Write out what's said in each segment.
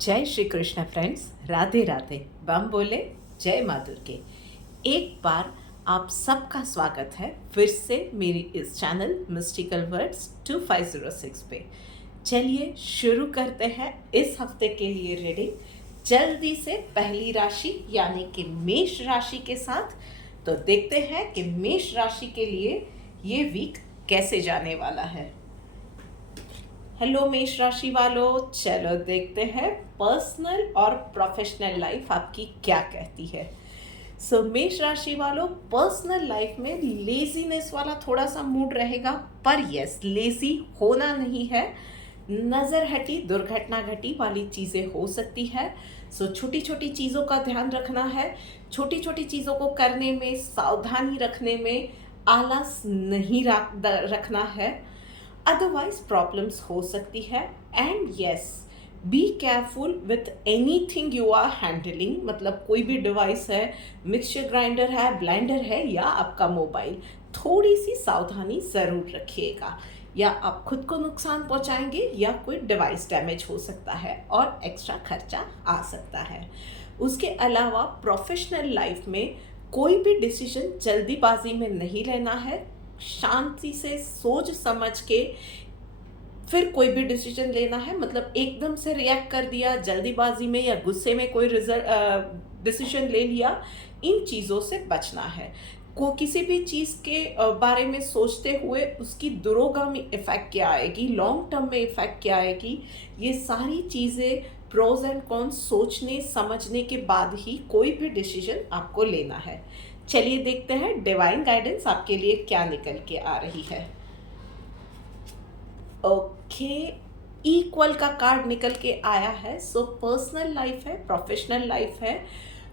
जय श्री कृष्ण फ्रेंड्स, राधे राधे। बम बोले, जय माँ दुर्गे। एक बार आप सबका स्वागत है फिर से मेरी इस चैनल मिस्टिकल वर्ड्स 2506 पे। चलिए शुरू करते हैं इस हफ्ते के लिए रीडिंग जल्दी से पहली राशि यानी कि मेष राशि के साथ। तो देखते हैं कि मेष राशि के लिए ये वीक कैसे जाने वाला है। हेलो मेष राशि वालों, चलो देखते हैं पर्सनल और प्रोफेशनल लाइफ आपकी क्या कहती है। मेष राशि वालों, पर्सनल लाइफ में लेजीनेस वाला थोड़ा सा मूड रहेगा, पर यस, लेजी होना नहीं है। नज़र हटी दुर्घटना घटी वाली चीज़ें हो सकती है। छोटी छोटी चीज़ों का ध्यान रखना है। छोटी छोटी चीज़ों को करने में, सावधानी रखने में आलस नहीं रखना है, अदरवाइज प्रॉब्लम्स हो सकती है। And yes, be careful with anything you are handling. मतलब कोई भी डिवाइस है, मिक्सचर ग्राइंडर है, ब्लेंडर है या आपका मोबाइल, थोड़ी सी सावधानी ज़रूर रखिएगा, या आप खुद को नुकसान पहुंचाएंगे या कोई डिवाइस डैमेज हो सकता है और एक्स्ट्रा खर्चा आ सकता है। उसके अलावा प्रोफेशनल लाइफ में कोई भी डिसीजन जल्दीबाजी में नहीं लेना है। शांति से सोच समझ के फिर कोई भी डिसीजन लेना है। मतलब एकदम से रिएक्ट कर दिया, जल्दीबाजी में या गुस्से में कोई डिसीजन ले लिया, इन चीज़ों से बचना है। किसी भी चीज़ के बारे में सोचते हुए उसकी दूरगामी इफ़ेक्ट क्या आएगी, लॉन्ग टर्म में इफ़ेक्ट क्या आएगी, ये सारी चीज़ें प्रोज एंड कॉन्स सोचने समझने के बाद ही कोई भी डिसीजन आपको लेना है। चलिए देखते हैं डिवाइन गाइडेंस आपके लिए क्या निकल के आ रही है। ओके, इक्वल का कार्ड निकल के आया है। पर्सनल लाइफ है, प्रोफेशनल लाइफ है,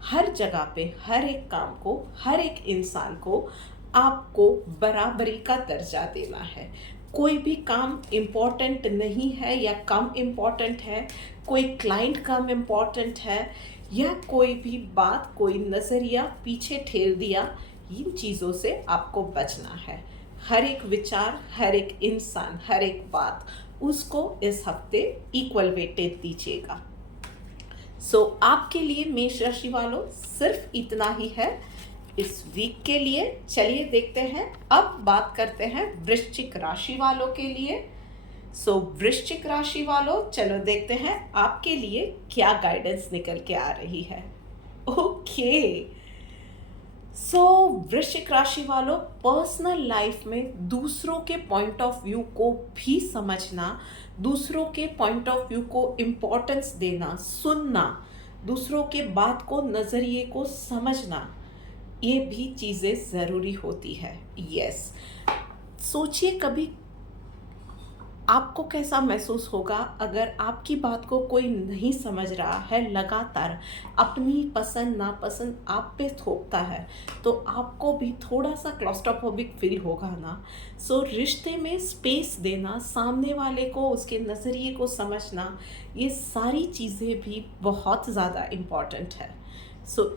हर जगह पे हर एक काम को, हर एक इंसान को आपको बराबरी का दर्जा देना है। कोई भी काम इम्पोर्टेंट नहीं है या कम इम्पोर्टेंट है, कोई क्लाइंट कम इम्पोर्टेंट है, या कोई भी बात, कोई नज़रिया पीछे ठेल दिया, इन चीज़ों से आपको बचना है। हर एक विचार, हर एक इंसान, हर एक बात, उसको इस हफ्ते इक्वल वेटेज दीजिएगा। आपके लिए मेष राशि वालों सिर्फ इतना ही है इस वीक के लिए। चलिए देखते हैं, अब बात करते हैं वृश्चिक राशि वालों के लिए। वृश्चिक राशि वालों, चलो देखते हैं आपके लिए क्या गाइडेंस निकल के आ रही है। ओके, वृश्चिक राशि वालों, पर्सनल लाइफ में दूसरों के पॉइंट ऑफ व्यू को भी समझना, दूसरों के पॉइंट ऑफ व्यू को इम्पोर्टेंस देना, सुनना, दूसरों के बात को, नज़रिए को समझना, ये भी चीज़ें ज़रूरी होती है। यस, सोचिए कभी आपको कैसा महसूस होगा अगर आपकी बात को कोई नहीं समझ रहा है, लगातार अपनी पसंद नापसंद आप पे थोपता है, तो आपको भी थोड़ा सा क्लॉस्ट्रोफोबिक फील होगा ना। रिश्ते में स्पेस देना, सामने वाले को, उसके नज़रिए को समझना, ये सारी चीज़ें भी बहुत ज़्यादा इम्पॉर्टेंट है।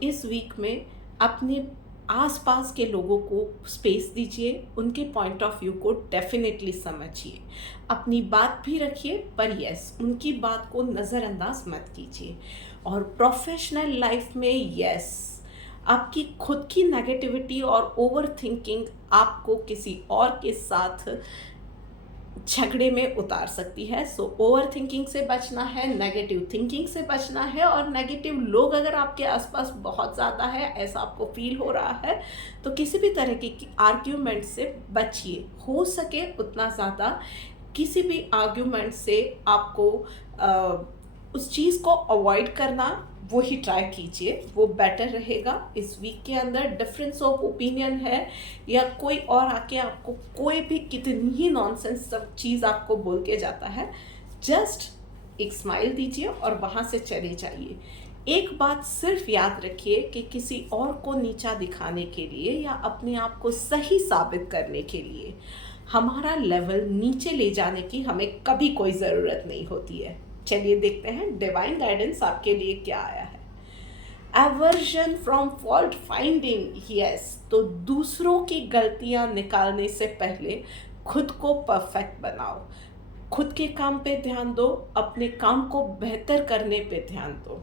इस वीक में अपने आसपास के लोगों को स्पेस दीजिए, उनके पॉइंट ऑफ व्यू को डेफिनेटली समझिए, अपनी बात भी रखिए, पर यस, उनकी बात को नज़रअंदाज मत कीजिए। और प्रोफेशनल लाइफ में यस, आपकी खुद की नेगेटिविटी और ओवर थिंकिंग आपको किसी और के साथ झगड़े में उतार सकती है। ओवर थिंकिंग से बचना है, नेगेटिव थिंकिंग से बचना है, और नेगेटिव लोग अगर आपके आसपास बहुत ज़्यादा है, ऐसा आपको फील हो रहा है, तो किसी भी तरह की आर्ग्यूमेंट से बचिए। हो सके उतना ज़्यादा किसी भी आर्ग्यूमेंट से आपको उस चीज़ को अवॉइड करना, वो ही ट्राई कीजिए, वो बेटर रहेगा। इस वीक के अंदर डिफरेंस ऑफ ओपिनियन है, या कोई और आके आपको कोई भी कितनी ही नॉनसेंस सब चीज़ आपको बोल के जाता है, जस्ट एक स्माइल दीजिए और वहाँ से चले जाइए। एक बात सिर्फ याद रखिए कि किसी और को नीचा दिखाने के लिए या अपने आप को सही साबित करने के लिए हमारा लेवल नीचे ले जाने की हमें कभी कोई ज़रूरत नहीं होती है। चलिए देखते हैं डिवाइन गाइडेंस आपके लिए क्या आया है। Aversion from fault finding, yes, तो दूसरों की गलतियां निकालने से पहले खुद को परफेक्ट बनाओ। खुद के काम पे ध्यान दो, अपने काम को बेहतर करने पे ध्यान दो।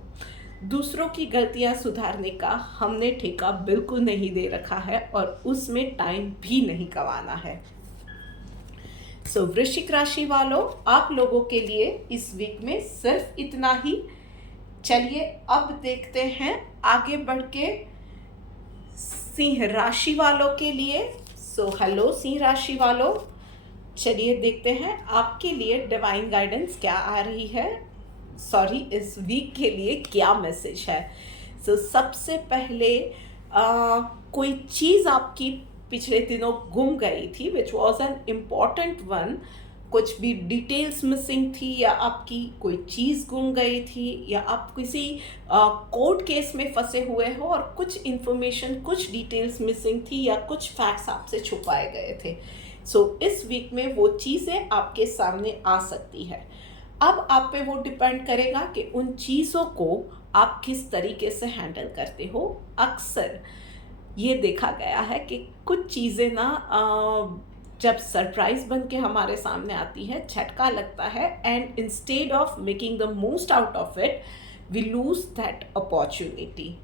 दूसरों की गलतियां सुधारने का हमने ठेका बिल्कुल नहीं दे रखा है और उसमें टाइम भी नहीं गंवाना है। वृश्चिक राशि वालों, आप लोगों के लिए इस वीक में सिर्फ इतना ही। चलिए अब देखते हैं आगे बढ़ के सिंह राशि वालों के लिए। हेलो सिंह राशि वालों, चलिए देखते हैं आपके लिए डिवाइन गाइडेंस क्या आ रही है, इस वीक के लिए क्या मैसेज है। सबसे पहले कोई चीज़ आपकी पिछले दिनों गुम गई थी, which was an important one. कुछ भी डिटेल्स मिसिंग थी, या आपकी कोई चीज़ गुम गई थी, या आप किसी कोर्ट केस में फंसे हुए हो और कुछ इन्फॉर्मेशन, कुछ डिटेल्स मिसिंग थी, या कुछ फैक्ट्स आपसे छुपाए गए थे। इस वीक में वो चीज़ें आपके सामने आ सकती है। अब आप पे वो डिपेंड करेगा कि उन चीज़ों को आप किस तरीके से हैंडल करते हो। अक्सर ये देखा गया है कि कुछ चीज़ें ना जब सरप्राइज बन के हमारे सामने आती है, झटका लगता है, and instead of making the most out of it, we lose that opportunity.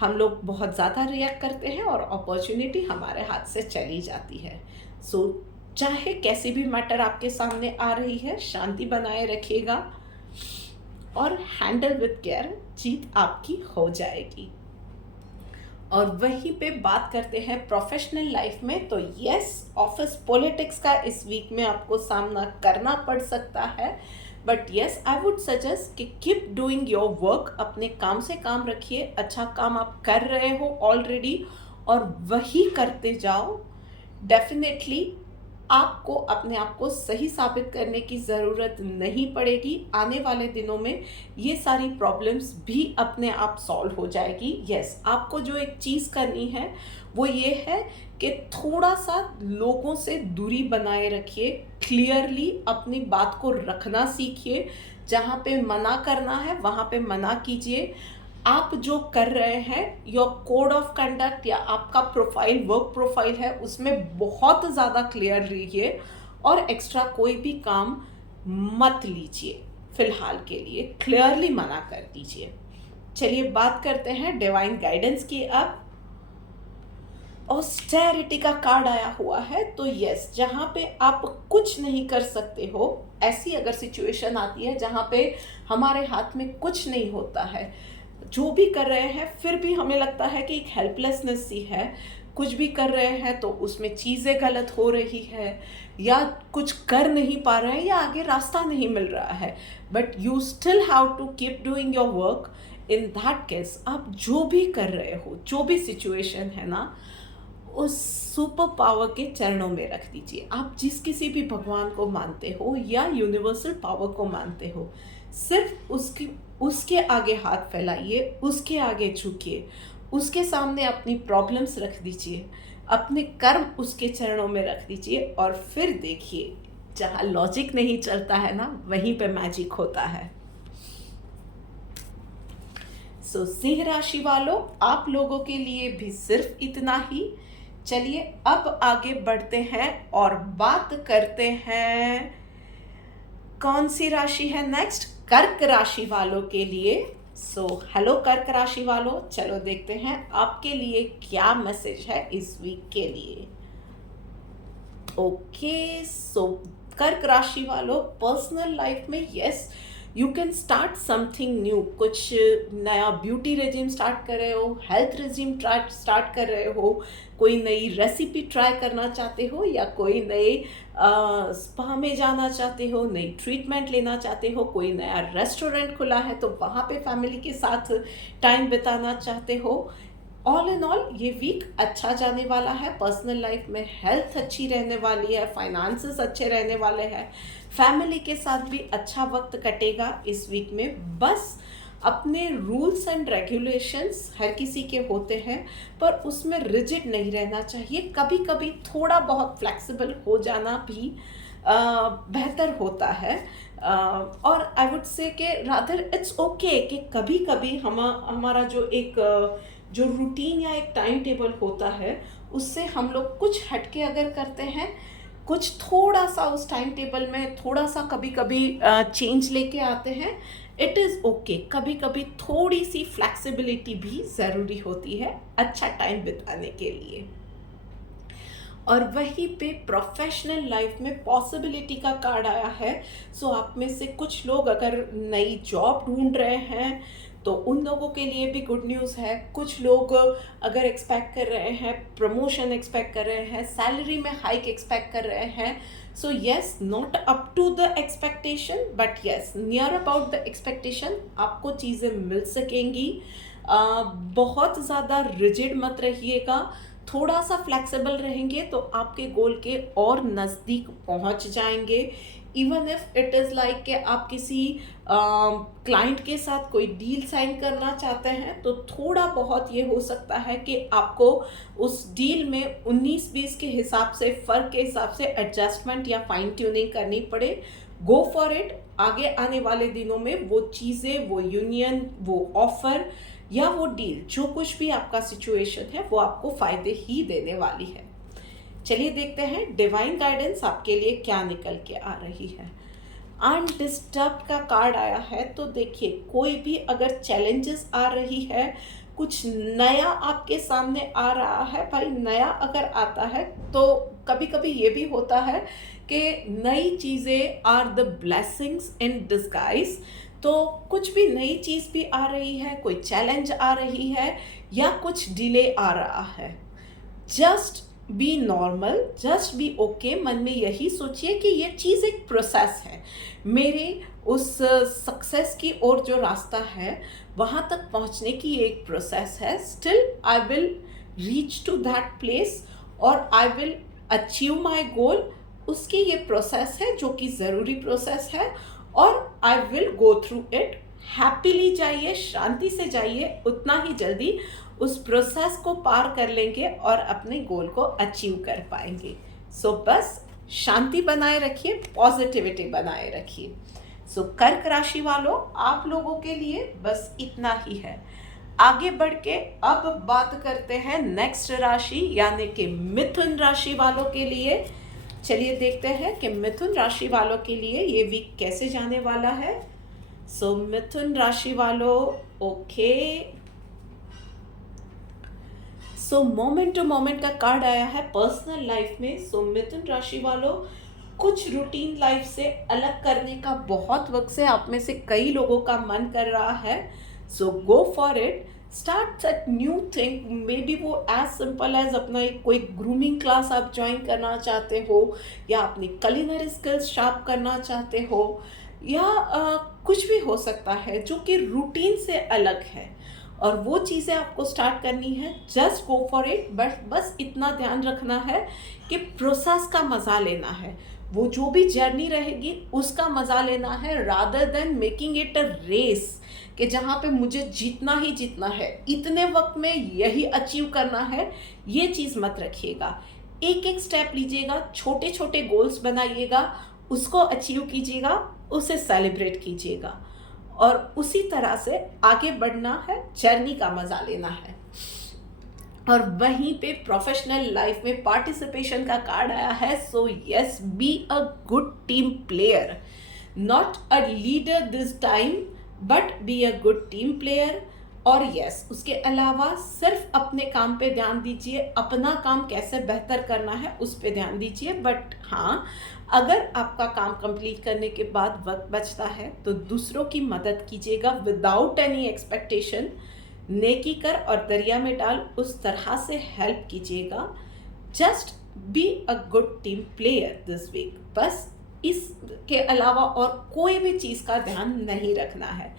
हम लोग बहुत ज़्यादा रिएक्ट करते हैं और अपॉर्चुनिटी हमारे हाथ से चली जाती है। चाहे कैसी भी मैटर आपके सामने आ रही है, शांति बनाए रखिएगा और हैंडल विद केयर, जीत आपकी हो जाएगी। और वहीं पे बात करते हैं प्रोफेशनल लाइफ में, तो यस, ऑफिस पॉलिटिक्स का इस वीक में आपको सामना करना पड़ सकता है, but yes, I would suggest कि कीप डूइंग योर वर्क। अपने काम से काम रखिए, अच्छा काम आप कर रहे हो ऑलरेडी और वही करते जाओ। डेफिनेटली आपको अपने आप को सही साबित करने की ज़रूरत नहीं पड़ेगी। आने वाले दिनों में ये सारी प्रॉब्लम्स भी अपने आप सॉल्व हो जाएगी। यस, आपको जो एक चीज़ करनी है वो ये है कि थोड़ा सा लोगों से दूरी बनाए रखिए, क्लियरली अपनी बात को रखना सीखिए। जहाँ पे मना करना है वहाँ पे मना कीजिए। आप जो कर रहे हैं, योर कोड ऑफ कंडक्ट या आपका प्रोफाइल, वर्क प्रोफाइल है, उसमें बहुत ज़्यादा क्लियर रहिए और एक्स्ट्रा कोई भी काम मत लीजिए। फिलहाल के लिए क्लियरली मना कर दीजिए। चलिए बात करते हैं डिवाइन गाइडेंस की। अब ऑस्टेरिटी का कार्ड आया हुआ है, तो यस, जहाँ पे आप कुछ नहीं कर सकते हो, ऐसी अगर सिचुएशन आती है जहाँ पे हमारे हाथ में कुछ नहीं होता है, जो भी कर रहे हैं फिर भी हमें लगता है कि एक हेल्पलेसनेस सी है, कुछ भी कर रहे हैं तो उसमें चीज़ें गलत हो रही है, या कुछ कर नहीं पा रहे हैं, या आगे रास्ता नहीं मिल रहा है, but you still have to keep doing your work. In that case आप जो भी कर रहे हो, जो भी सिचुएशन है ना, उस सुपर पावर के चरणों में रख दीजिए। आप जिस किसी भी भगवान को मानते हो या यूनिवर्सल पावर को मानते हो, सिर्फ उसके आगे हाथ फैलाइए, उसके आगे झुकिए, उसके सामने अपनी प्रॉब्लम्स रख दीजिए, अपने कर्म उसके चरणों में रख दीजिए, और फिर देखिए जहाँ लॉजिक नहीं चलता है ना, वहीं पे मैजिक होता है। सिंह राशि वालों, आप लोगों के लिए भी सिर्फ इतना ही। चलिए अब आगे बढ़ते हैं और बात करते हैं कौन सी राशि है नेक्स्ट, कर्क राशि वालों के लिए। हेलो कर्क राशि वालों, चलो देखते हैं आपके लिए क्या मैसेज है इस वीक के लिए। ओके, कर्क राशि वालों, पर्सनल लाइफ में yes, you can start something new. कुछ नया ब्यूटी रेजिम स्टार्ट कर रहे हो, हेल्थ रेजिम स्टार्ट कर रहे हो, कोई नई रेसिपी ट्राई करना चाहते हो, या कोई नए स्पा में जाना चाहते हो, नई ट्रीटमेंट लेना चाहते हो, कोई नया रेस्टोरेंट खुला है तो वहाँ पे फैमिली के साथ टाइम बिताना चाहते हो। ऑल इन ऑल ये वीक अच्छा जाने वाला है। पर्सनल लाइफ में हेल्थ अच्छी रहने वाली है, फाइनेंसेस अच्छे रहने वाले हैं, फैमिली के साथ भी अच्छा वक्त कटेगा इस वीक में। बस अपने रूल्स एंड रेगुलेशंस हर किसी के होते हैं, पर उसमें रिजिड नहीं रहना चाहिए। कभी कभी थोड़ा बहुत फ्लेक्सिबल हो जाना भी बेहतर होता है। और आई वुड से कि रादर इट्स ओके कि कभी कभी हमारा जो रूटीन या एक टाइम टेबल होता है, उससे हम लोग कुछ हटके अगर करते हैं कुछ थोड़ा सा उस टाइम टेबल में थोड़ा सा कभी कभी चेंज लेके आते हैं, इट इज़ ओके। कभी कभी थोड़ी सी फ्लेक्सिबिलिटी भी ज़रूरी होती है अच्छा टाइम बिताने के लिए। और वहीं पे प्रोफेशनल लाइफ में पॉसिबिलिटी का कार्ड आया है। सो आप में से कुछ लोग अगर नई जॉब ढूंढ रहे हैं तो उन लोगों के लिए भी गुड न्यूज़ है। कुछ लोग अगर एक्सपेक्ट कर रहे हैं प्रमोशन, एक्सपेक्ट कर रहे हैं सैलरी में हाइक, एक्सपेक्ट कर रहे हैं, so yes, not up to the expectation but yes near about the expectation आपको चीज़ें मिल सकेंगी। बहुत ज़्यादा रिजिड मत रहिएगा, थोड़ा सा फ्लेक्सिबल रहेंगे तो आपके गोल के और नज़दीक पहुंच जाएंगे। Even if it is like कि आप किसी क्लाइंट के साथ कोई डील साइन करना चाहते हैं तो थोड़ा बहुत ये हो सकता है कि आपको उस डील में 19-20 के हिसाब से, फ़र्क के हिसाब से एडजस्टमेंट या फाइन ट्यूनिंग करनी पड़े। गो फॉर इट। आगे आने वाले दिनों में वो चीज़ें, वो यूनियन, वो ऑफ़र या वो डील, जो कुछ भी आपका सिचुएशन है वो आपको फ़ायदे ही देने वाली है। चलिए देखते हैं डिवाइन गाइडेंस आपके लिए क्या निकल के आ रही है। अनडिस्टर्ब का कार्ड आया है, तो देखिए कोई भी अगर चैलेंजेस आ रही है, कुछ नया आपके सामने आ रहा है, भाई नया अगर आता है तो कभी कभी ये भी होता है कि नई चीज़ें are the blessings in disguise. तो कुछ भी नई चीज़ भी आ रही है, कोई चैलेंज आ रही है या कुछ डिले आ रहा है, just B normal, just be okay. मन में यही सोचिए कि ये चीज़ एक प्रोसेस है, मेरे उस सक्सेस की ओर जो रास्ता है वहाँ तक पहुँचने की एक प्रोसेस है। Still I will reach to that place और आई विल अचीव माई गोल। उसकी ये प्रोसेस है जो कि ज़रूरी प्रोसेस है और I will go through it. Happily जाइए, शांति से जाइए, उतना ही जल्दी उस प्रोसेस को पार कर लेंगे और अपने गोल को अचीव कर पाएंगे। सो बस शांति बनाए रखिए, पॉजिटिविटी बनाए रखिए। सो कर्क राशि वालों, आप लोगों के लिए बस इतना ही है। आगे बढ़ के अब बात करते हैं नेक्स्ट राशि यानी कि मिथुन राशि वालों के लिए। चलिए देखते हैं कि मिथुन राशि वालों के लिए ये वीक कैसे जाने वाला है। सो मिथुन राशि वालों, okay, so moment to moment का कार्ड आया है पर्सनल लाइफ में। सो मिथुन राशि वालों, कुछ रूटीन लाइफ से अलग करने का बहुत वक्त से आप में से कई लोगों का मन कर रहा है। So go for it, start that new thing. Maybe वो एज सिंपल एज अपना एक कोई ग्रूमिंग क्लास आप ज्वाइन करना चाहते हो या अपनी कलिनरी स्किल्स शार्प करना चाहते हो या कुछ भी हो सकता है जो कि रूटीन से अलग है और वो चीज़ें आपको स्टार्ट करनी है। Just go for it. बस इतना ध्यान रखना है कि प्रोसेस का मज़ा लेना है, वो जो भी जर्नी रहेगी उसका मज़ा लेना है, rather than making it a race कि जहाँ पे मुझे जीतना ही जीतना है, इतने वक्त में यही अचीव करना है। ये चीज़ मत रखिएगा। एक एक स्टेप लीजिएगा, छोटे छोटे गोल्स बनाइएगा, उसको अचीव कीजिएगा, उसे सेलिब्रेट कीजिएगा और उसी तरह से आगे बढ़ना है, जर्नी का मज़ा लेना है। और वहीं पे प्रोफेशनल लाइफ में पार्टिसिपेशन का कार्ड आया है। So yes, B a good team player, not a leader this time but B a good team player. और यस, उसके अलावा सिर्फ अपने काम पे ध्यान दीजिए, अपना काम कैसे बेहतर करना है उस पे ध्यान दीजिए। बट हाँ, अगर आपका काम कंप्लीट करने के बाद वक्त बचता है तो दूसरों की मदद कीजिएगा विदाउट एनी एक्सपेक्टेशन। नेकी कर और दरिया में डाल, उस तरह से हेल्प कीजिएगा। Just be a good team player this week. बस इसके अलावा और कोई भी चीज़ का ध्यान नहीं रखना है।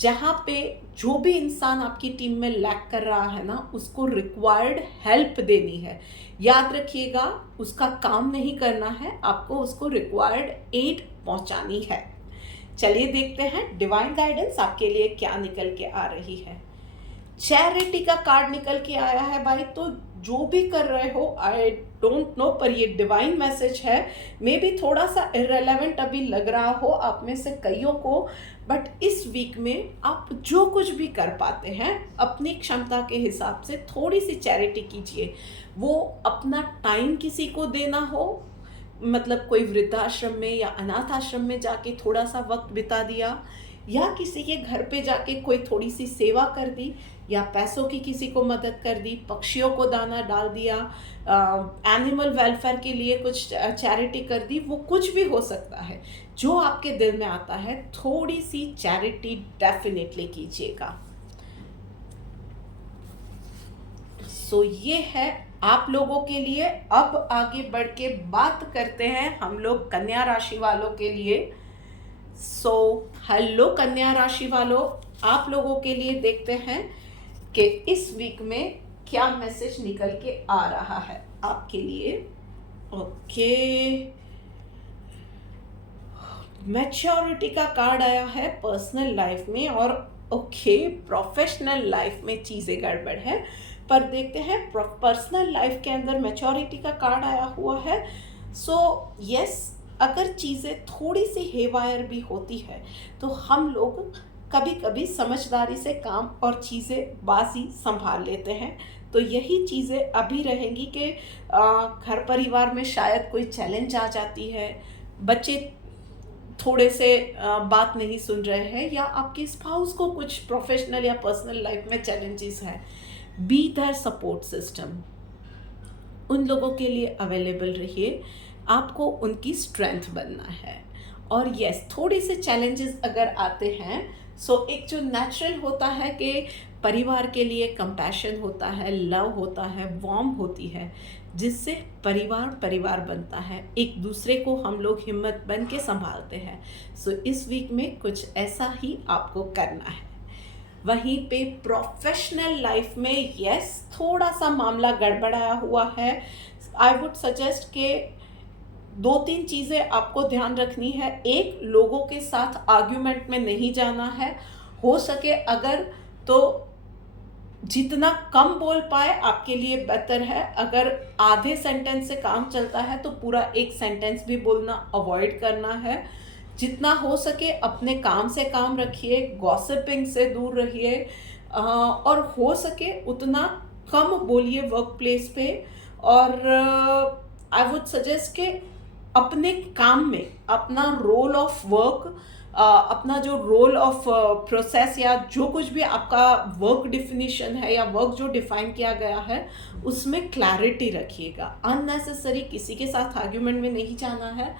जहाँ पे जो भी इंसान आपकी टीम में लैक कर रहा है ना, उसको रिक्वायर्ड हेल्प देनी है। याद रखिएगा, उसका काम नहीं करना है, आपको उसको रिक्वायर्ड एड पहुँचानी है। चलिए देखते हैं डिवाइन गाइडेंस आपके लिए क्या निकल के आ रही है। चैरिटी का कार्ड निकल के आया है भाई। तो जो भी कर रहे हो, आई डोंट नो, पर ये डिवाइन मैसेज है। मे बी थोड़ा सा इररेलेवेंट अभी लग रहा हो आप में से कईयों को, बट इस वीक में आप जो कुछ भी कर पाते हैं अपनी क्षमता के हिसाब से थोड़ी सी चैरिटी कीजिए। वो अपना टाइम किसी को देना हो, मतलब कोई वृद्धाश्रम में या अनाथ आश्रम में जाके थोड़ा सा वक्त बिता दिया, या किसी के घर पे जाके कोई थोड़ी सी सेवा कर दी, या पैसों की किसी को मदद कर दी, पक्षियों को दाना डाल दिया, एनिमल वेलफेयर के लिए कुछ चैरिटी कर दी, वो कुछ भी हो सकता है। जो आपके दिल में आता है थोड़ी सी चैरिटी डेफिनेटली कीजिएगा। सो ये है आप लोगों के लिए। अब आगे बढ़ के बात करते हैं हम लोग कन्या राशि वालों के लिए। सो हेलो कन्या राशि वालों, आप लोगों के लिए देखते हैं कि इस वीक में क्या मैसेज निकल के आ रहा है आपके लिए। ओके, मैच्योरिटी का कार्ड आया है पर्सनल लाइफ में, और ओके प्रोफेशनल लाइफ में चीज़ें गड़बड़ है। पर देखते हैं पर्सनल लाइफ के अंदर मैच्योरिटी का कार्ड आया हुआ है। सो यस, अगर चीज़ें थोड़ी सी हेवायर भी होती है तो हम लोग कभी कभी समझदारी से काम और चीज़ें बाजी संभाल लेते हैं। तो यही चीज़ें अभी रहेंगी कि घर परिवार में शायद कोई चैलेंज आ जाती है, बच्चे थोड़े से बात नहीं सुन रहे हैं, या आपके स्पाउस को कुछ प्रोफेशनल या पर्सनल लाइफ में चैलेंजेस हैं। बी देयर सपोर्ट सिस्टम, उन लोगों के लिए अवेलेबल रहिए, आपको उनकी स्ट्रेंथ बनना है। और यस, थोड़े से चैलेंजेस अगर आते हैं, सो एक जो नेचुरल होता है कि परिवार के लिए कंपैशन होता है, लव होता है, वार्म होती है, जिससे परिवार परिवार बनता है, एक दूसरे को हम लोग हिम्मत बन के संभालते हैं। सो इस वीक में कुछ ऐसा ही आपको करना है। वहीं पे प्रोफेशनल लाइफ में यस, थोड़ा सा मामला गड़बड़ाया हुआ है। आई वुड सजेस्ट कि 2-3 चीज़ें आपको ध्यान रखनी है। एक, लोगों के साथ आर्ग्यूमेंट में नहीं जाना है, हो सके अगर तो जितना कम बोल पाए आपके लिए बेहतर है। अगर आधे सेंटेंस से काम चलता है तो पूरा एक सेंटेंस भी बोलना अवॉइड करना है। जितना हो सके अपने काम से काम रखिए, गॉसिपिंग से दूर रहिए, और हो सके उतना कम बोलिए वर्क प्लेस पे। और आई वुड सजेस्ट कि अपने काम में अपना रोल ऑफ वर्क, अपना जो रोल ऑफ प्रोसेस या जो कुछ भी आपका वर्क डिफिनीशन है या वर्क जो डिफाइन किया गया है, उसमें क्लैरिटी रखिएगा। अननेसेसरी किसी के साथ आर्ग्यूमेंट में नहीं जाना है।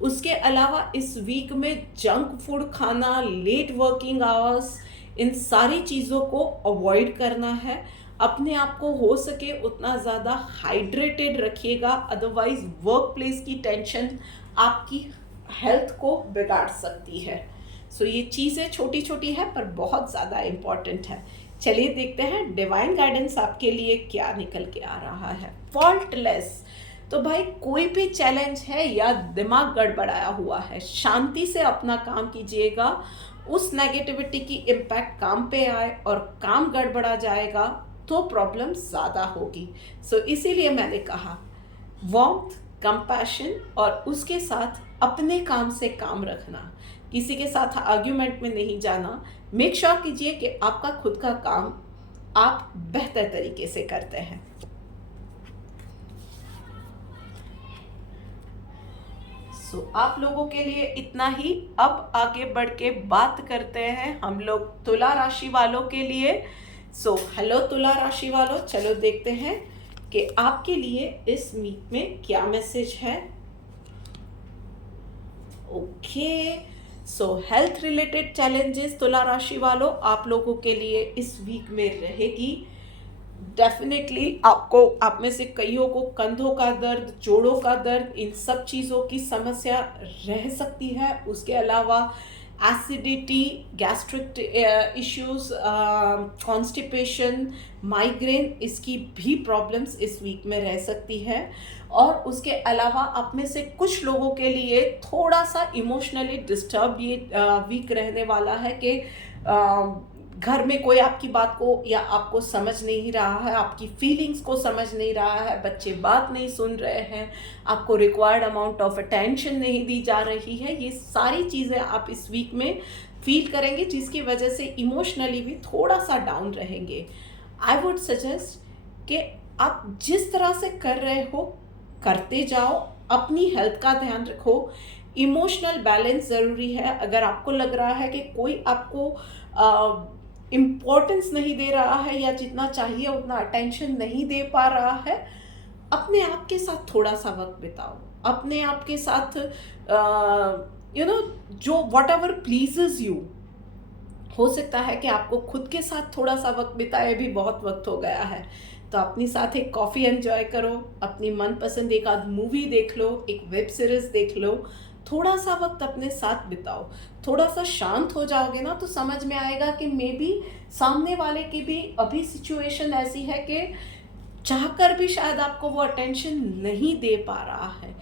उसके अलावा इस वीक में जंक फूड खाना, लेट वर्किंग आवर्स, इन सारी चीज़ों को अवॉइड करना है। अपने आप को हो सके उतना ज़्यादा हाइड्रेटेड रखिएगा, अदरवाइज वर्क प्लेस की टेंशन आपकी हेल्थ को बिगाड़ सकती है। सो ये चीज़ें छोटी छोटी है पर बहुत ज़्यादा इम्पॉर्टेंट है। चलिए देखते हैं डिवाइन गाइडेंस आपके लिए क्या निकल के आ रहा है। फॉल्टलेस, तो भाई कोई भी चैलेंज है या दिमाग गड़बड़ाया हुआ है, शांति से अपना काम कीजिएगा। उस नेगेटिविटी की इम्पैक्ट काम पे आए और काम गड़बड़ा जाएगा तो प्रॉब्लम ज़्यादा होगी। सो इसीलिए मैंने कहा वार्मथ, कंपैशन और उसके साथ अपने काम से काम रखना, किसी के साथ आर्ग्यूमेंट में नहीं जाना। मेक श्योर कीजिए कि आपका खुद का काम आप बेहतर तरीके से करते हैं। सो आप लोगों के लिए इतना ही। अब आगे बढ़ के बात करते हैं हम लोग तुला राशि वालों के लिए। सो हेलो तुला राशि वालों, चलो देखते हैं कि आपके लिए इस वीक में क्या मैसेज है। ओके, सो हेल्थ रिलेटेड चैलेंजेस तुला राशि वालों आप लोगों के लिए इस वीक में रहेगी। डेफिनेटली आपको, आप में से कईयों को कंधों का दर्द, जोड़ों का दर्द, इन सब चीज़ों की समस्या रह सकती है। उसके अलावा acidity, gastric issues, constipation, migraine, इसकी भी प्रॉब्लम्स इस वीक में रह सकती है। और उसके अलावा आप में से कुछ लोगों के लिए थोड़ा सा इमोशनली डिस्टर्ब ये वीक रहने वाला है कि घर में कोई आपकी बात को या आपको समझ नहीं रहा है, आपकी फीलिंग्स को समझ नहीं रहा है, बच्चे बात नहीं सुन रहे हैं, आपको रिक्वायर्ड अमाउंट ऑफ अटेंशन नहीं दी जा रही है। ये सारी चीज़ें आप इस वीक में फील करेंगे, जिसकी वजह से इमोशनली भी थोड़ा सा डाउन रहेंगे। आई वुड सजेस्ट कि आप जिस तरह से कर रहे हो करते जाओ, अपनी हेल्थ का ध्यान रखो, इमोशनल बैलेंस ज़रूरी है। अगर आपको लग रहा है कि कोई आपको इम्पोर्टेंस नहीं दे रहा है या जितना चाहिए उतना अटेंशन नहीं दे पा रहा है, अपने आप के साथ थोड़ा सा वक्त बिताओ, अपने आप के साथ जो वॉट एवर प्लीजेज यू। हो सकता है कि आपको खुद के साथ थोड़ा सा वक्त बिताए भी बहुत वक्त हो गया है, तो अपनी साथ एक कॉफ़ी एंजॉय करो, अपनी मनपसंद एक आध मूवी देख लो, एक वेब सीरीज देख लो, थोड़ा सा वक्त अपने साथ बिताओ। थोड़ा सा शांत हो जाओगे ना तो समझ में आएगा कि मे बी सामने वाले की भी अभी सिचुएशन ऐसी है कि चाहकर भी शायद आपको वो अटेंशन नहीं दे पा रहा है,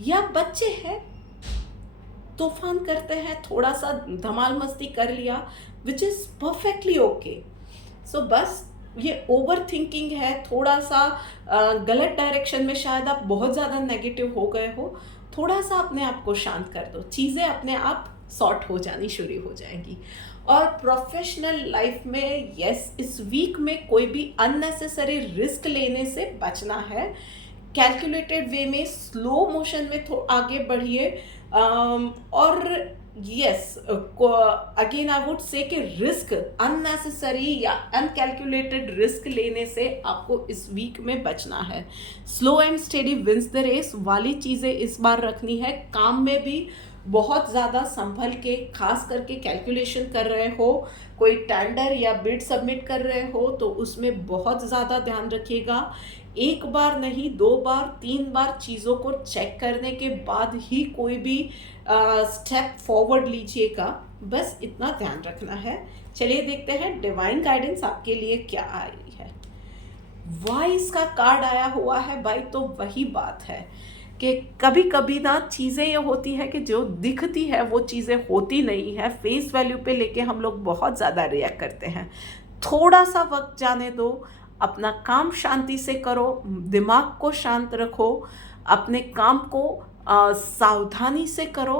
या बच्चे हैं तूफान करते हैं, थोड़ा सा धमाल मस्ती कर लिया, विच इज़ परफेक्टली ओके। सो बस ये ओवर थिंकिंग है, थोड़ा सा गलत डायरेक्शन में शायद आप बहुत ज़्यादा नेगेटिव हो गए हो, थोड़ा सा अपने आप को शांत कर दो, चीज़ें अपने आप सॉर्ट हो जानी शुरू हो जाएंगी। और प्रोफेशनल लाइफ में यस, इस वीक में कोई भी अननेसेसरी रिस्क लेने से बचना है। कैलकुलेटेड वे में स्लो मोशन में आगे बढ़िए। और yes, again I would say कि रिस्क, अननेसेसरी या अनकैलकुलेटेड रिस्क लेने से आपको इस वीक में बचना है। Slow and steady wins the race वाली चीज़ें इस बार रखनी है। काम में भी बहुत ज़्यादा संभल के, खास करके कैलकुलेशन कर रहे हो, कोई टेंडर या बिड सबमिट कर रहे हो तो उसमें बहुत ज़्यादा ध्यान रखिएगा। एक बार नहीं, 2 बार 3 बार चीज़ों को चेक करने के बाद ही कोई भी स्टेप फॉरवर्ड लीजिएगा, बस इतना ध्यान रखना है। चलिए देखते हैं डिवाइन गाइडेंस आपके लिए क्या आ रही है। वाइस का कार्ड आया हुआ है भाई, तो वही बात है कि कभी कभी ना चीज़ें ये होती है कि जो दिखती है वो चीज़ें होती नहीं है, फेस वैल्यू पे लेके हम लोग बहुत ज़्यादा रिएक्ट करते हैं। थोड़ा सा वक्त जाने दो, अपना काम शांति से करो, दिमाग को शांत रखो, अपने काम को सावधानी से करो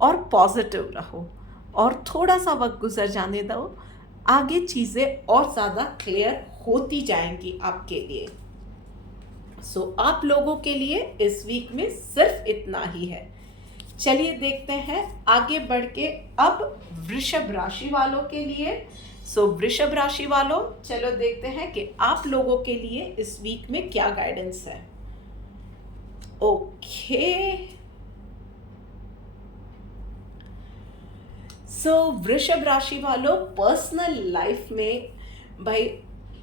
और पॉजिटिव रहो, और थोड़ा सा वक्त गुजर जाने दो, आगे चीज़ें और ज़्यादा क्लियर होती जाएंगी आपके लिए। सो आप लोगों के लिए इस वीक में सिर्फ इतना ही है। चलिए देखते हैं आगे बढ़ के अब वृषभ राशि वालों के लिए। सो वृषभ राशि वालों, चलो देखते हैं कि आप लोगों के लिए इस वीक में क्या गाइडेंस है। ओके, सो वृषभ राशि वालों, पर्सनल लाइफ में भाई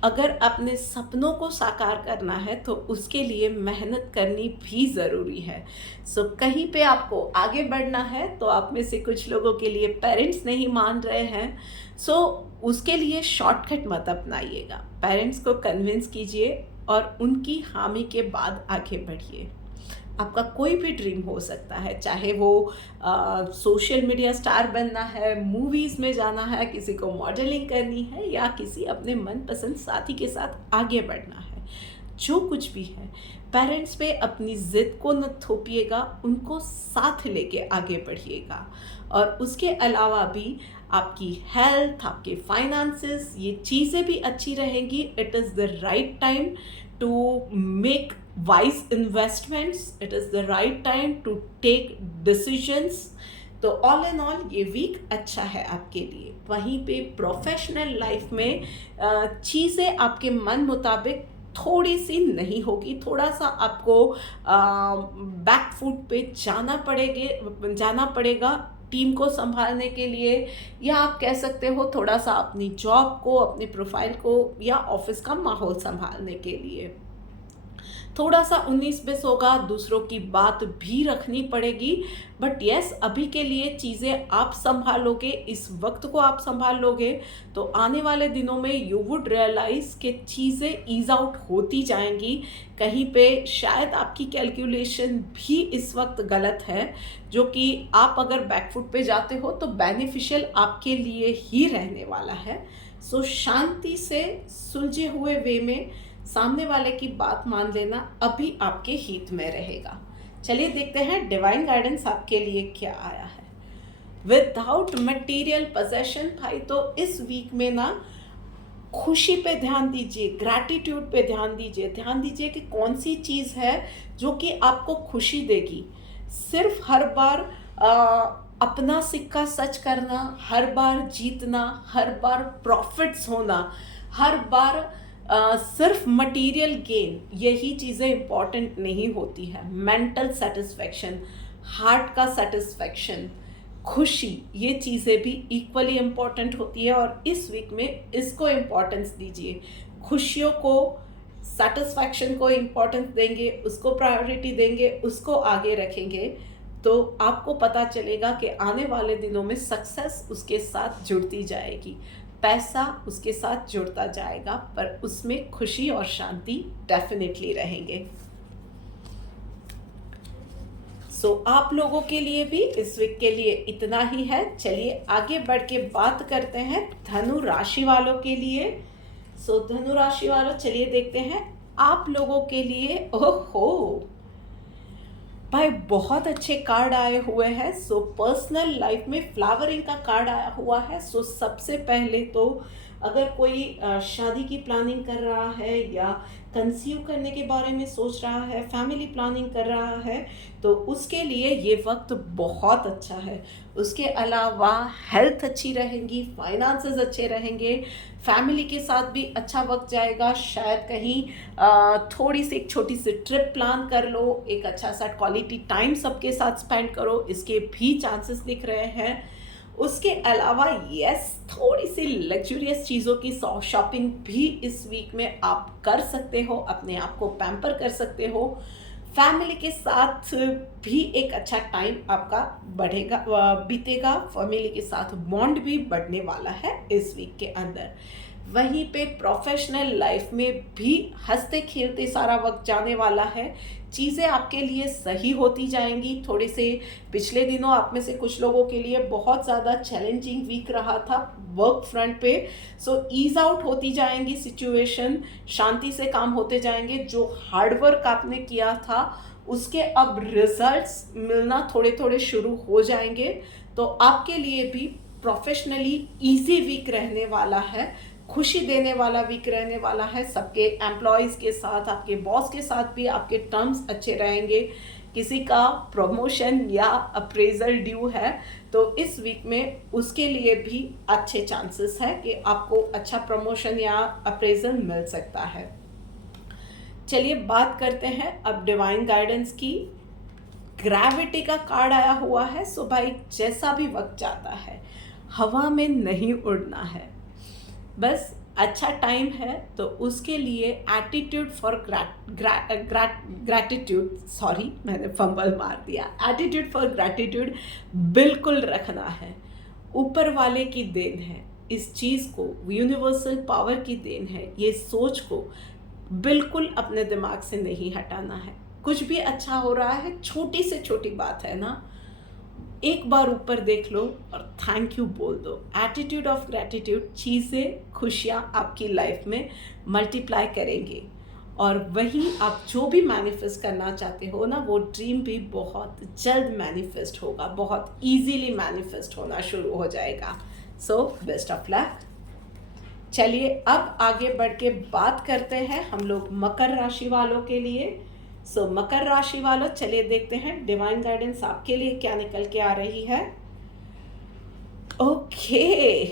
अगर अपने सपनों को साकार करना है तो उसके लिए मेहनत करनी भी ज़रूरी है। सो कहीं पे आपको आगे बढ़ना है तो आप में से कुछ लोगों के लिए पेरेंट्स नहीं मान रहे हैं, सो उसके लिए शॉर्टकट मत अपनाइएगा। पेरेंट्स को कन्विंस कीजिए और उनकी हामी के बाद आगे बढ़िए। आपका कोई भी ड्रीम हो सकता है, चाहे वो सोशल मीडिया स्टार बनना है, मूवीज़ में जाना है, किसी को मॉडलिंग करनी है, या किसी अपने मनपसंद साथी के साथ आगे बढ़ना है। जो कुछ भी है, पेरेंट्स पे अपनी ज़िद को न थोपिएगा, उनको साथ लेके आगे बढ़िएगा। और उसके अलावा भी आपकी हेल्थ, आपके फाइनेंसेस, ये चीज़ें भी अच्छी रहेंगी। It is the right time to make wise investments, it is the right time to take decisions। तो ऑल इन ऑल ये वीक अच्छा है आपके लिए। वहीं पे प्रोफेशनल लाइफ में चीज़ें आपके मन मुताबिक थोड़ी सी नहीं होगी, थोड़ा सा आपको बैक फुट पे जाना पड़ेगा टीम को संभालने के लिए, या आप कह सकते हो थोड़ा सा अपनी जॉब को, अपनी प्रोफाइल को या ऑफिस का माहौल संभालने के लिए थोड़ा सा 19-20 होगा, दूसरों की बात भी रखनी पड़ेगी। बट यस, अभी के लिए चीज़ें आप संभालोगे, इस वक्त को आप संभाल लोगे तो आने वाले दिनों में यू वुड रियलाइज़ कि चीज़ें ईज आउट होती जाएंगी। कहीं पे शायद आपकी कैलकुलेशन भी इस वक्त गलत है, जो कि आप अगर बैकफुट पे जाते हो तो बेनिफिशियल आपके लिए ही रहने वाला है। सो शांति से सुलझे हुए वे में सामने वाले की बात मान लेना अभी आपके हित में रहेगा। चलिए देखते हैं डिवाइन गाइडेंस आपके लिए क्या आया है। विदाउट मटेरियल पोजेशन भाई, तो इस वीक में ना खुशी पे ध्यान दीजिए, ग्रैटिट्यूड पे ध्यान दीजिए कि कौन सी चीज़ है जो कि आपको खुशी देगी। सिर्फ हर बार अ, अपना सिक्का सच करना, हर बार जीतना, हर बार प्रॉफिट्स होना, हर बार सिर्फ मटेरियल गेन, यही चीज़ें इम्पॉर्टेंट नहीं होती है। मेंटल सेटिस्फेक्शन, हार्ट का सेटिस्फेक्शन, खुशी, ये चीज़ें भी इक्वली इम्पॉर्टेंट होती है। और इस वीक में इसको इम्पॉर्टेंस दीजिए, खुशियों को, सेटिस्फैक्शन को इम्पोर्टेंस देंगे, उसको प्रायोरिटी देंगे, उसको आगे रखेंगे, तो आपको पता चलेगा कि आने वाले दिनों में सक्सेस उसके साथ जुड़ती जाएगी, पैसा उसके साथ जुड़ता जाएगा, पर उसमें खुशी और शांति डेफिनेटली रहेंगे। आप लोगों के लिए भी इस वीक के लिए इतना ही है। चलिए आगे बढ़ के बात करते हैं धनु राशि वालों के लिए। धनु राशि वालों, चलिए देखते हैं आप लोगों के लिए। ओहो भाई, बहुत अच्छे कार्ड आए हुए हैं। पर्सनल लाइफ में फ्लावरिंग का कार्ड आया हुआ है। सबसे पहले तो अगर कोई शादी की प्लानिंग कर रहा है या कंसीव करने के बारे में सोच रहा है, फैमिली प्लानिंग कर रहा है, तो उसके लिए ये वक्त बहुत अच्छा है। उसके अलावा हेल्थ अच्छी रहेगी, फाइनेंसेस अच्छे रहेंगे, फैमिली के साथ भी अच्छा वक्त जाएगा। शायद कहीं थोड़ी सी एक छोटी सी ट्रिप प्लान कर लो, एक अच्छा सा क्वालिटी टाइम सबके साथ स्पेंड करो, इसके भी चांसेस दिख रहे हैं। उसके अलावा यस, थोड़ी सी लग्जूरियस चीज़ों की शॉपिंग भी इस वीक में आप कर सकते हो, अपने आप को पैम्पर कर सकते हो। फैमिली के साथ भी एक अच्छा टाइम आपका बढ़ेगा, बीतेगा। फैमिली के साथ बॉन्ड भी बढ़ने वाला है इस वीक के अंदर। वहीं पे प्रोफेशनल लाइफ में भी हंसते खेलते सारा वक्त जाने वाला है। चीज़ें आपके लिए सही होती जाएंगी। थोड़े से पिछले दिनों आप में से कुछ लोगों के लिए बहुत ज़्यादा चैलेंजिंग वीक रहा था वर्क फ्रंट पे। ईज आउट होती जाएंगी सिचुएशन, शांति से काम होते जाएंगे। जो हार्डवर्क आपने किया था उसके अब रिजल्ट्स मिलना थोड़े थोड़े शुरू हो जाएंगे। तो आपके लिए भी प्रोफेशनली इजी वीक रहने वाला है, खुशी देने वाला वीक रहने वाला है। सबके एम्प्लॉयज़ के साथ, आपके बॉस के साथ भी आपके टर्म्स अच्छे रहेंगे। किसी का प्रमोशन या अप्रेजल ड्यू है तो इस वीक में उसके लिए भी अच्छे चांसेस है कि आपको अच्छा प्रमोशन या अप्रेजल मिल सकता है। चलिए बात करते हैं अब डिवाइन गाइडेंस की। ग्रेविटी का कार्ड आया हुआ है। भाई, जैसा भी वक्त जाता है हवा में नहीं उड़ना है, बस अच्छा टाइम है तो उसके लिए एटीट्यूड फॉर ग्रैटिट्यूड, सॉरी मैंने फंबल मार दिया, एटीट्यूड फॉर ग्रैटिट्यूड बिल्कुल रखना है। ऊपर वाले की देन है, इस चीज़ को यूनिवर्सल पावर की देन है। ये सोच को बिल्कुल अपने दिमाग से नहीं हटाना है। कुछ भी अच्छा हो रहा है, छोटी से छोटी बात है ना, एक बार ऊपर देख लो और थैंक यू बोल दो। एटीट्यूड ऑफ ग्रैटिट्यूड, चीज़ें, खुशियाँ आपकी लाइफ में मल्टीप्लाई करेंगे और वहीं आप जो भी मैनिफेस्ट करना चाहते हो ना, वो ड्रीम भी बहुत जल्द मैनिफेस्ट होगा, बहुत इजीली मैनिफेस्ट होना शुरू हो जाएगा। Best of luck. चलिए अब आगे बढ़ के बात करते हैं हम लोग मकर राशि वालों के लिए। मकर राशि वालों, चलिए देखते हैं डिवाइन गाइडेंस आपके लिए क्या निकल के आ रही है। ओके,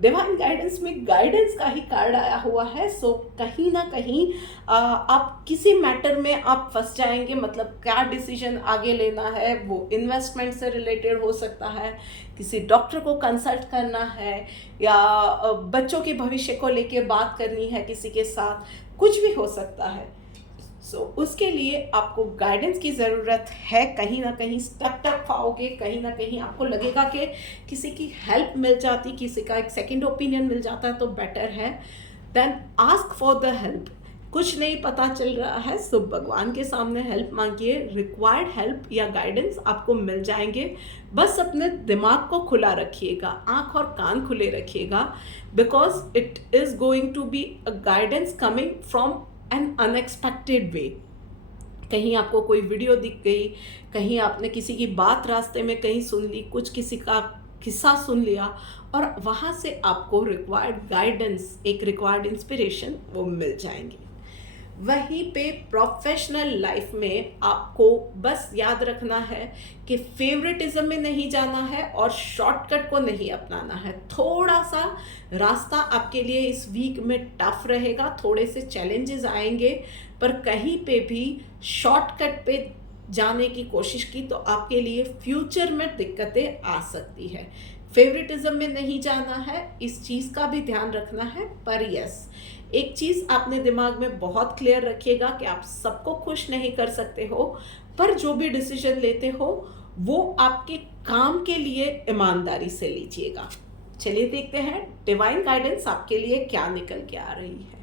डिवाइन गाइडेंस में गाइडेंस का ही कार्ड आया हुआ है। कहीं ना कहीं आप किसी मैटर में आप फंस जाएंगे। मतलब क्या डिसीजन आगे लेना है, वो इन्वेस्टमेंट से रिलेटेड हो सकता है, किसी डॉक्टर को कंसल्ट करना है, या बच्चों के भविष्य को लेके बात करनी है किसी के साथ, कुछ भी हो सकता है। उसके लिए आपको गाइडेंस की ज़रूरत है। कहीं ना कहीं स्टक पाओगे, कहीं ना कहीं आपको लगेगा कि किसी की हेल्प मिल जाती, किसी का एक सेकंड ओपिनियन मिल जाता तो बेटर है। Then ask for the help. कुछ नहीं पता चल रहा है भगवान के सामने हेल्प मांगिए। रिक्वायर्ड हेल्प या गाइडेंस आपको मिल जाएंगे। बस अपने दिमाग को खुला रखिएगा, आँख और कान खुले रखिएगा, because it is going to be a guidance coming from an unexpected way. कहीं आपको कोई वीडियो दिख गई, कहीं आपने किसी की बात रास्ते में कहीं सुन ली, कुछ किसी का किस्सा सुन लिया और वहाँ से आपको रिक्वायर्ड गाइडेंस, एक रिक्वायर्ड इंस्पिरेशन वो मिल जाएंगी। वहीं पे प्रोफेशनल लाइफ में आपको बस याद रखना है कि फेवरेटिज्म में नहीं जाना है और शॉर्टकट को नहीं अपनाना है। थोड़ा सा रास्ता आपके लिए इस वीक में टफ रहेगा, थोड़े से चैलेंजेस आएंगे, पर कहीं पे भी शॉर्टकट पे जाने की कोशिश की तो आपके लिए फ्यूचर में दिक्कतें आ सकती है। फेवरेटिज्म में नहीं जाना है, इस चीज़ का भी ध्यान रखना है। पर यस, एक चीज़ आपने दिमाग में बहुत क्लियर रखिएगा कि आप सबको खुश नहीं कर सकते हो, पर जो भी डिसीजन लेते हो वो आपके काम के लिए ईमानदारी से लीजिएगा। चलिए देखते हैं डिवाइन गाइडेंस आपके लिए क्या निकल के आ रही है।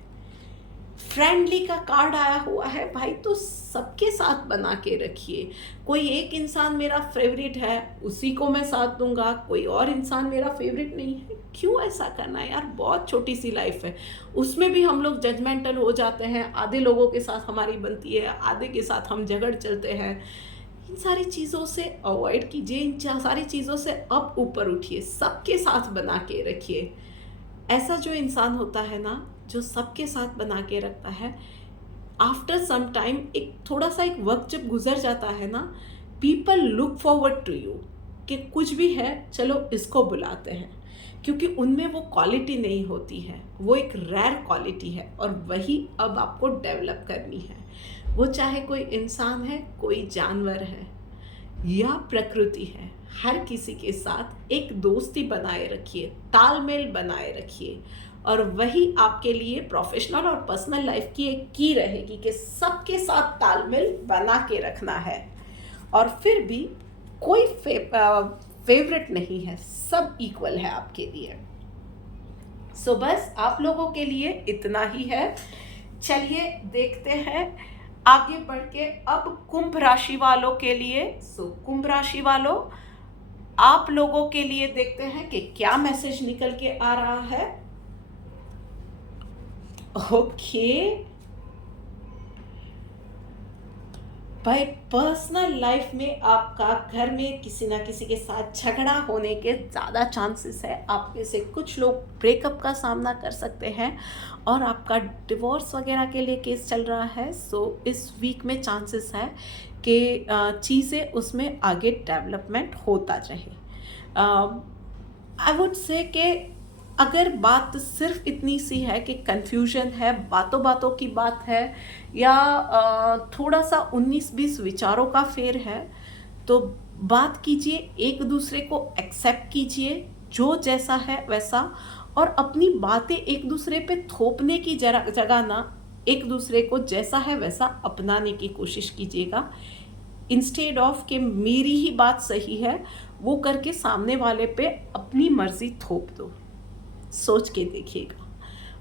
फ्रेंडली का कार्ड आया हुआ है भाई, तो सबके साथ बना के रखिए। कोई एक इंसान मेरा फेवरेट है, उसी को मैं साथ दूंगा, कोई और इंसान मेरा फेवरेट नहीं है, क्यों ऐसा करना है यार? बहुत छोटी सी लाइफ है, उसमें भी हम लोग जजमेंटल हो जाते हैं। आधे लोगों के साथ हमारी बनती है, आधे के साथ हम झगड़ चलते हैं। इन सारी चीज़ों से अवॉइड कीजिए, इन सारी चीज़ों से अब ऊपर उठिए, सबके साथ बना के रखिए। ऐसा जो इंसान होता है ना, जो सबके साथ बना के रखता है, आफ्टर सम टाइम एक थोड़ा सा एक वक्त जब गुजर जाता है ना, people look forward to you कि कुछ भी है चलो इसको बुलाते हैं, क्योंकि उनमें वो क्वालिटी नहीं होती है, वो एक रेयर क्वालिटी है और वही अब आपको डेवलप करनी है। वो चाहे कोई इंसान है, कोई जानवर है या प्रकृति है, हर किसी के साथ एक दोस्ती बनाए रखिए, तालमेल बनाए रखिए। और वही आपके लिए प्रोफेशनल और पर्सनल लाइफ की एक की रहेगी कि सबके साथ तालमेल बना के रखना है। और फिर भी कोई फेवरेट नहीं है, सब इक्वल है आपके लिए। सो बस आप लोगों के लिए इतना ही है। चलिए देखते हैं आगे बढ़ के अब कुंभ राशि वालों के लिए। सो कुंभ राशि वालों, आप लोगों के लिए देखते हैं कि क्या मैसेज निकल के आ रहा है। ओके भाई, पर्सनल लाइफ में आपका घर में किसी ना किसी के साथ झगड़ा होने के ज़्यादा चांसेस है। आप में से कुछ लोग ब्रेकअप का सामना कर सकते हैं और आपका डिवोर्स वगैरह के लिए केस चल रहा है। सो इस वीक में चांसेस है कि चीज़ें उसमें आगे डेवलपमेंट होता रहे। आई वुड से कि अगर बात सिर्फ इतनी सी है कि कन्फ्यूजन है, बातों बातों की बात है, या थोड़ा सा 19-20 विचारों का फेर है, तो बात कीजिए, एक दूसरे को एक्सेप्ट कीजिए जो जैसा है वैसा, और अपनी बातें एक दूसरे पे थोपने की जगह ना, एक दूसरे को जैसा है वैसा अपनाने की कोशिश कीजिएगा। इंस्टेड ऑफ कि मेरी ही बात सही है वो करके सामने वाले पे अपनी मर्जी थोप दो। सोच के देखिएगा।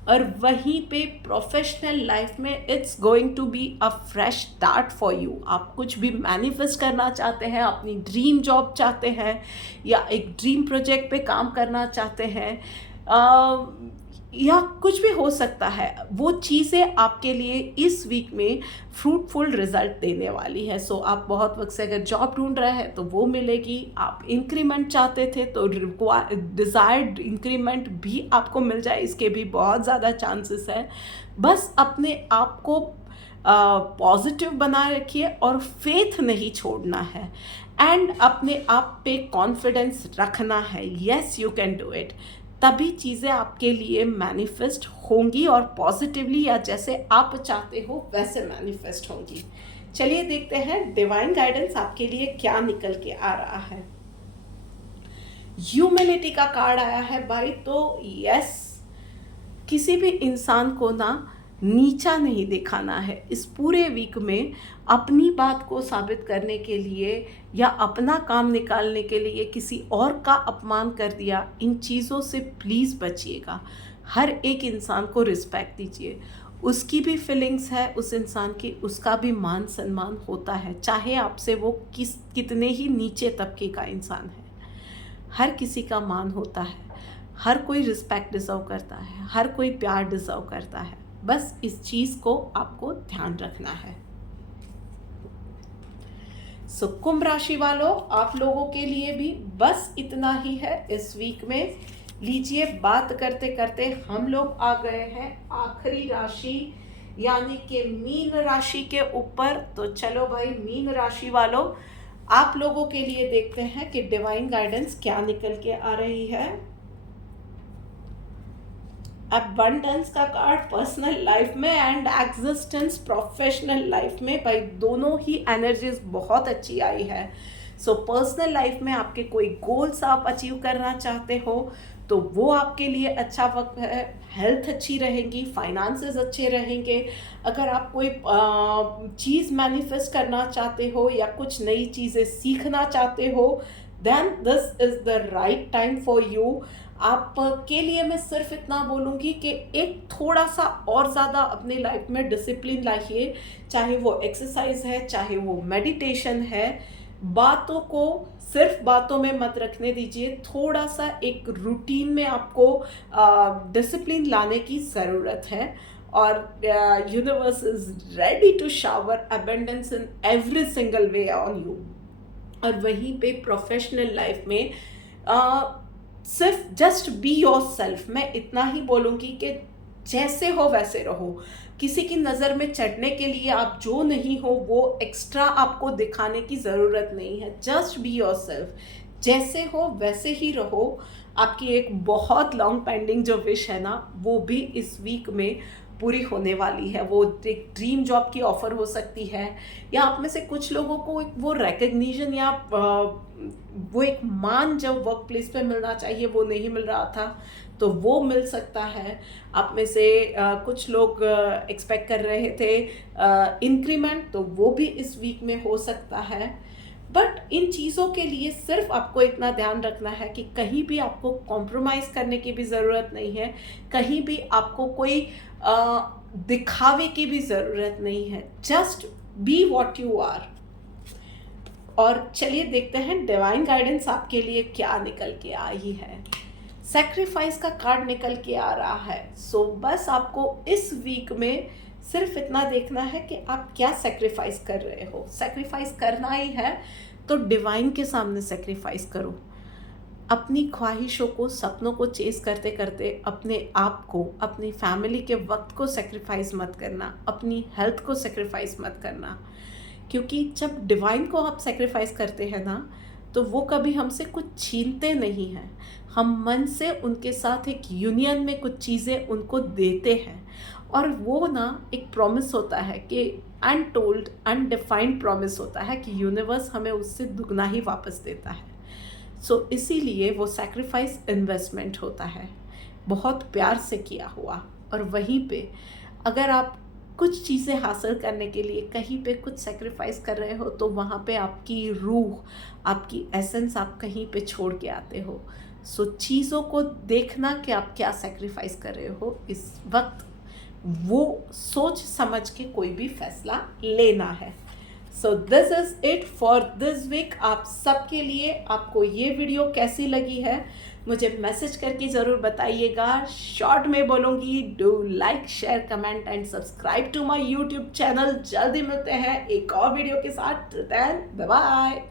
और वहीं पे प्रोफेशनल लाइफ में it's going to be a fresh start for you. आप कुछ भी मैनिफेस्ट करना चाहते हैं, अपनी ड्रीम जॉब चाहते हैं या एक ड्रीम प्रोजेक्ट पे काम करना चाहते हैं, या कुछ भी हो सकता है, वो चीज़ें आपके लिए इस वीक में फ्रूटफुल रिजल्ट देने वाली है। सो आप बहुत वक्त से अगर जॉब ढूंढ रहे हैं तो वो मिलेगी। आप इंक्रीमेंट चाहते थे तो डिज़ायर्ड इंक्रीमेंट भी आपको मिल जाए, इसके भी बहुत ज़्यादा चांसेस है। बस अपने आप को पॉजिटिव बनाए रखिए और फेथ नहीं छोड़ना है, एंड अपने आप पे कॉन्फिडेंस रखना है। Yes, you can do it. तभी चीज़ें आपके लिए मैनिफेस्ट होंगी और पॉजिटिवली, या जैसे आप चाहते हो वैसे मैनिफेस्ट होंगी। चलिए देखते हैं डिवाइन गाइडेंस आपके लिए क्या निकल के आ रहा है। ह्यूमिलिटी का कार्ड आया है भाई, तो यस, किसी भी इंसान को ना नीचा नहीं दिखाना है। इस पूरे वीक में अपनी बात को साबित करने के लिए या अपना काम निकालने के लिए किसी और का अपमान कर दिया, इन चीज़ों से प्लीज़ बचिएगा। हर एक इंसान को रिस्पेक्ट दीजिए, उसकी भी फीलिंग्स है उस इंसान की, उसका भी मान सम्मान होता है, चाहे आपसे वो कितने ही नीचे तबके का इंसान है। हर किसी का मान होता है, हर कोई रिस्पेक्ट डिज़र्व करता है, हर कोई प्यार डिज़र्व करता है। बस इस चीज़ को आपको ध्यान रखना है। सो कुंभ राशि वालों, आप लोगों के लिए भी बस इतना ही है इस वीक में। लीजिए, बात करते करते हम लोग आ गए हैं आखिरी राशि यानी कि मीन राशि के ऊपर। तो चलो भाई, मीन राशि वालों, आप लोगों के लिए देखते हैं कि डिवाइन गाइडेंस क्या निकल के आ रही है। अबंडेंस का कार्ड पर्सनल लाइफ में एंड एग्जिस्टेंस प्रोफेशनल लाइफ में, भाई दोनों ही एनर्जीज बहुत अच्छी आई है। सो पर्सनल लाइफ में आपके कोई गोल्स आप अचीव करना चाहते हो तो वो आपके लिए अच्छा वक्त है। हेल्थ अच्छी रहेगी, फाइनेंसेस अच्छे रहेंगे। अगर आप कोई चीज़ मैनिफेस्ट करना चाहते हो या कुछ नई चीज़ें सीखना चाहते हो, then this is the right time for you. आपके लिए मैं सिर्फ इतना बोलूँगी कि एक थोड़ा सा और ज़्यादा अपने लाइफ में डिसिप्लिन लाइए, चाहे वो एक्सरसाइज है, चाहे वो मेडिटेशन है। बातों को सिर्फ बातों में मत रखने दीजिए, थोड़ा सा एक रूटीन में आपको डिसिप्लिन लाने की ज़रूरत है। और universe is ready to shower abundance in every single way on you. और वहीं पे प्रोफेशनल लाइफ में सिर्फ जस्ट बी योर सेल्फ। मैं इतना ही बोलूँगी कि जैसे हो वैसे रहो। किसी की नज़र में चढ़ने के लिए आप जो नहीं हो वो एक्स्ट्रा आपको दिखाने की ज़रूरत नहीं है। जस्ट बी योर सेल्फ, जैसे हो वैसे ही रहो। आपकी एक बहुत लॉन्ग पेंडिंग जो विश है ना, वो भी इस वीक में पूरी होने वाली है। वो एक ड्रीम जॉब की ऑफ़र हो सकती है, या आप में से कुछ लोगों को एक वो रिकग्निशन या वो एक मान जब वर्क प्लेस पे मिलना चाहिए वो नहीं मिल रहा था, तो वो मिल सकता है। आप में से कुछ लोग एक्सपेक्ट कर रहे थे इंक्रीमेंट, तो वो भी इस वीक में हो सकता है। बट इन चीज़ों के लिए सिर्फ आपको इतना ध्यान रखना है कि कहीं भी आपको कॉम्प्रोमाइज़ करने की भी ज़रूरत नहीं है, कहीं भी आपको कोई दिखावे की भी ज़रूरत नहीं है। Just be what you are. और चलिए देखते हैं डिवाइन गाइडेंस आपके लिए क्या निकल के आई है। सैक्रिफाइस का कार्ड निकल के आ रहा है। सो बस आपको इस वीक में सिर्फ इतना देखना है कि आप क्या सैक्रिफाइस कर रहे हो। सैक्रिफाइस करना ही है तो डिवाइन के सामने सैक्रिफाइस करो। अपनी ख्वाहिशों को, सपनों को चेस करते करते अपने आप को, अपनी फैमिली के वक्त को सैक्रिफाइस मत करना, अपनी हेल्थ को सैक्रिफाइस मत करना। क्योंकि जब डिवाइन को आप सैक्रिफाइस करते हैं ना, तो वो कभी हमसे कुछ छीनते नहीं हैं। हम मन से उनके साथ एक यूनियन में कुछ चीज़ें उनको देते हैं। और वो ना एक प्रॉमिस होता है कि अनटोल्ड, अनडिफाइंड प्रॉमिस होता है कि यूनिवर्स हमें उससे दुगना ही वापस देता है। सो इसीलिए वो सैक्रिफाइस इन्वेस्टमेंट होता है, बहुत प्यार से किया हुआ। और वहीं पे अगर आप कुछ चीज़ें हासिल करने के लिए कहीं पे कुछ सैक्रिफाइस कर रहे हो, तो वहाँ पे आपकी रूह, आपकी एसेंस आप कहीं पे छोड़ के आते हो। सो चीज़ों को देखना कि आप क्या सैक्रिफाइस कर रहे हो इस वक्त, वो सोच समझ के कोई भी फैसला लेना है। So this is it for this week. आप सबके लिए, आपको ये वीडियो कैसी लगी है मुझे मैसेज करके ज़रूर बताइएगा। शॉर्ट में बोलूँगी, do like, share, comment and subscribe to my YouTube channel. जल्दी मिलते हैं एक और वीडियो के साथ। Then bye bye.